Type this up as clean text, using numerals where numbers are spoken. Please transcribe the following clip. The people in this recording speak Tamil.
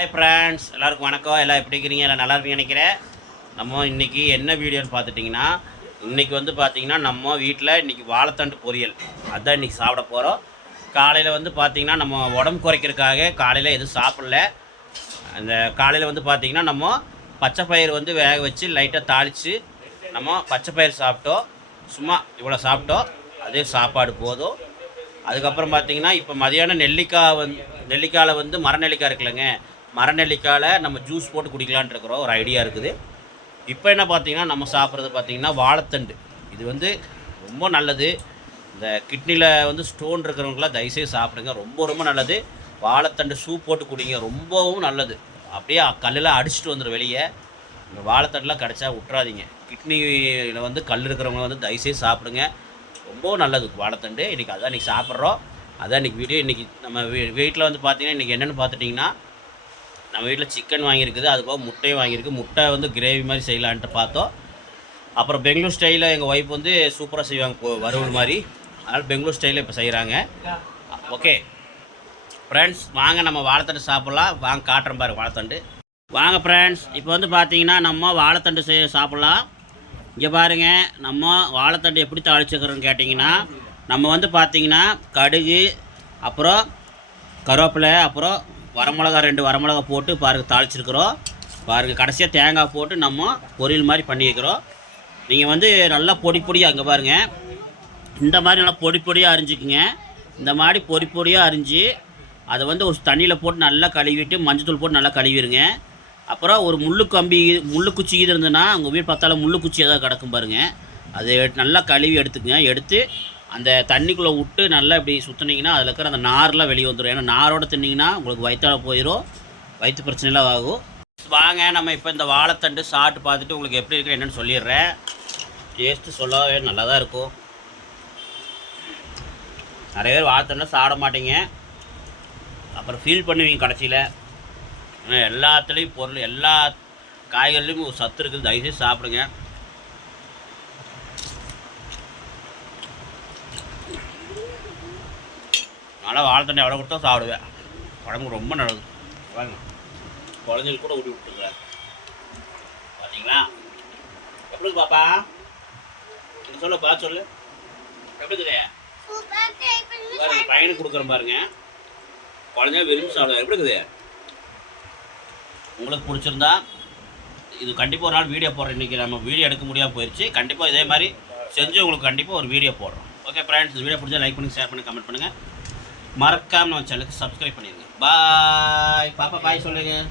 ஹாய் ஃப்ரெண்ட்ஸ், எல்லாருக்கும் வணக்கம். எல்லாம் எப்படி இருக்கிறீங்க? எல்லாம் நல்லா இருப்பீங்க நினைக்கிறேன். நம்ம இன்றைக்கி என்ன வீடியோன்னு பார்த்துட்டிங்கன்னா, இன்றைக்கி வந்து பார்த்திங்கன்னா நம்ம வீட்டில் இன்றைக்கி வாழைத்தண்டு பொரியல் அதுதான் இன்றைக்கி சாப்பிட போகிறோம். காலையில் வந்து பார்த்திங்கன்னா நம்ம உடம்பு குறைக்கிறதுக்காக காலையில் எதுவும் சாப்பிடல. அந்த காலையில் வந்து பார்த்திங்கன்னா நம்ம பச்சை பயிர் வந்து வேக வச்சு லைட்டாக தாளித்து நம்ம பச்சை பயிர் சாப்பிட்டோம். சும்மா இவ்வளோ சாப்பிட்டோம், அதே சாப்பாடு போதும். அதுக்கப்புறம் பார்த்திங்கன்னா இப்போ மதியானம் நெல்லிக்காயில் வந்து மரநெல்லிக்காய் இருக்குல்லங்க, மரநெல்லிக்காயில் நம்ம ஜூஸ் போட்டு குடிக்கலான்ட்டு இருக்கிறோம். ஒரு ஐடியா இருக்குது. இப்போ என்ன பார்த்திங்கன்னா நம்ம சாப்பிட்றது பார்த்திங்கன்னா வாழைத்தண்டு. இது வந்து ரொம்ப நல்லது. இந்த கிட்னியில் வந்து ஸ்டோன் இருக்கிறவங்களாம் தயவுசெய்து சாப்பிடுங்க. ரொம்ப ரொம்ப நல்லது. வாழைத்தண்டு சூப் போட்டு குடிங்க, ரொம்பவும் நல்லது. அப்படியே கல்லெல்லாம் அடிச்சுட்டு வந்துடும் வெளியே. இந்த வாழைத்தண்டுலாம் கிடச்சா விட்றாதீங்க. கிட்னியில் வந்து கல் இருக்கிறவங்க வந்து தயவுசெய்து சாப்பிடுங்க, ரொம்பவும் நல்லது வாழைத்தண்டு. இன்றைக்கி சாப்பிட்றோம். அதான் இன்றைக்கி வீடியோ. இன்றைக்கி நம்ம வீட்டில் வந்து பார்த்திங்கன்னா இன்றைக்கி என்னென்னு பார்த்துட்டிங்கன்னா, நம்ம வீட்டில் சிக்கன் வாங்கியிருக்குது, அதுபோக முட்டையும் வாங்கியிருக்கு. முட்டை வந்து கிரேவி மாதிரி செய்யலான்ட்டு பார்த்தோம். அப்புறம் பெங்களூர் ஸ்டைலில் எங்கள் ஒய்ஃப் வந்து சூப்பராக செய்வாங்க, வறுவல் மாதிரி. அதனால் பெங்களூர் ஸ்டைலில் இப்போ செய்கிறாங்க. ஓகே ஃப்ரெண்ட்ஸ், வாங்க நம்ம வாழைத்தண்டு சாப்பிட்லாம். வாங்க காட்டுறேன் பாருங்க வாழைத்தண்டு. வாங்க ஃப்ரெண்ட்ஸ், இப்போ வந்து பார்த்தீங்கன்னா நம்ம வாழைத்தண்டு சாப்பிட்லாம். இங்கே பாருங்கள், நம்ம வாழைத்தண்டு எப்படி தாளிச்சுக்கிறோன்னு கேட்டிங்கன்னா, நம்ம வந்து பார்த்திங்கன்னா கடுகு, அப்புறம் கருவேப்பிலை, அப்புறம் வரமிளகா 2 வரமிளகா போட்டு பாருங்கள் தாளிச்சிருக்கிறோம். பாருங்கள், கடைசியாக தேங்காய் போட்டு நம்ம பொரியல் மாதிரி பண்ணியிருக்கிறோம். நீங்கள் வந்து நல்லா பொடி பொடியாக, அங்கே பாருங்கள், இந்த மாதிரி நல்லா பொடி பொடியாக அரிஞ்சிக்குங்க. இந்த மாதிரி பொடி பொடியாக அரிஞ்சு அதை வந்து ஒரு தண்ணியில் போட்டு நல்லா கழுவிட்டு மஞ்சத்தூள் போட்டு நல்லா கழுவிடுங்க. அப்புறம் ஒரு முள்ளுக்குச்சி இது இருந்ததுன்னா உங்கள் வீடு பார்த்தாலும் முள்ளுக்குச்சி ஏதாவது கிடக்கும் பாருங்கள், அதை நல்லா கழுவி எடுத்துக்கங்க. எடுத்து அந்த தண்ணிக்குள்ளே விட்டு நல்லா இப்படி சுற்றினீங்கன்னா அதில் இருக்கிற அந்த நார்லாம் வெளியே வந்துடும். ஏன்னா நாரோடு தின்னிங்கன்னா உங்களுக்கு வயிற்றால போயிடும், வயிற்று பிரச்சனைலாம் ஆகும். வாங்க நம்ம இப்போ இந்த வாழைத்தண்டு சாப்பிட்டு பார்த்துட்டு உங்களுக்கு எப்படி இருக்குது என்னென்னு சொல்லிடுறேன். டேஸ்ட்டு சொல்லவே நல்லா தான் இருக்கும். நிறைய பேர் வாழைத்தண்டை சாப்பிட மாட்டீங்க, அப்புறம் ஃபீல் பண்ணுவீங்க கடைசியில். ஏன்னா எல்லாத்துலேயும் பொருள், எல்லா காய்கறிலையும் ஒரு சத்து இருக்குது. தயவுசெய்து சாப்பிடுங்க. அதனால் வாழைத்தண்டை எவ்வளோ கொடுத்தா சாப்பிடுவேன். உடம்புக்கு ரொம்ப நல்லது. வாங்க, குழந்தைங்களுக்கு கூட ஊட்டி விட்டுருங்க. பார்த்தீங்களா எப்படி பாப்பா? நீங்கள் சொல்லுப்பா, சொல்லு எப்படி இருக்குது? பையனுக்கு கொடுக்குறேன் பாருங்க, குழந்தைங்க விரும்பி சாப்பிடுவேன். எப்படி இருக்குது? உங்களுக்கு பிடிச்சிருந்தா இது கண்டிப்பாக ஒரு நாள் வீடியோ போடுறேன். இன்றைக்கி நம்ம வீடியோ எடுக்க முடியாமல் போயிடுச்சு. கண்டிப்பாக இதே மாதிரி செஞ்சு உங்களுக்கு கண்டிப்பாக ஒரு வீடியோ போடுறோம். ஓகே ஃப்ரெண்ட்ஸ், இந்த வீடியோ பிடிச்சா லைக் பண்ணி ஷேர் பண்ணி கமெண்ட் பண்ணுங்கள். மறக்காமல் நம்ம சேனலுக்கு சப்ஸ்கிரைப் பண்ணிடுங்க. பாய் பாப்பா, பாய் சொல்லுங்கள்.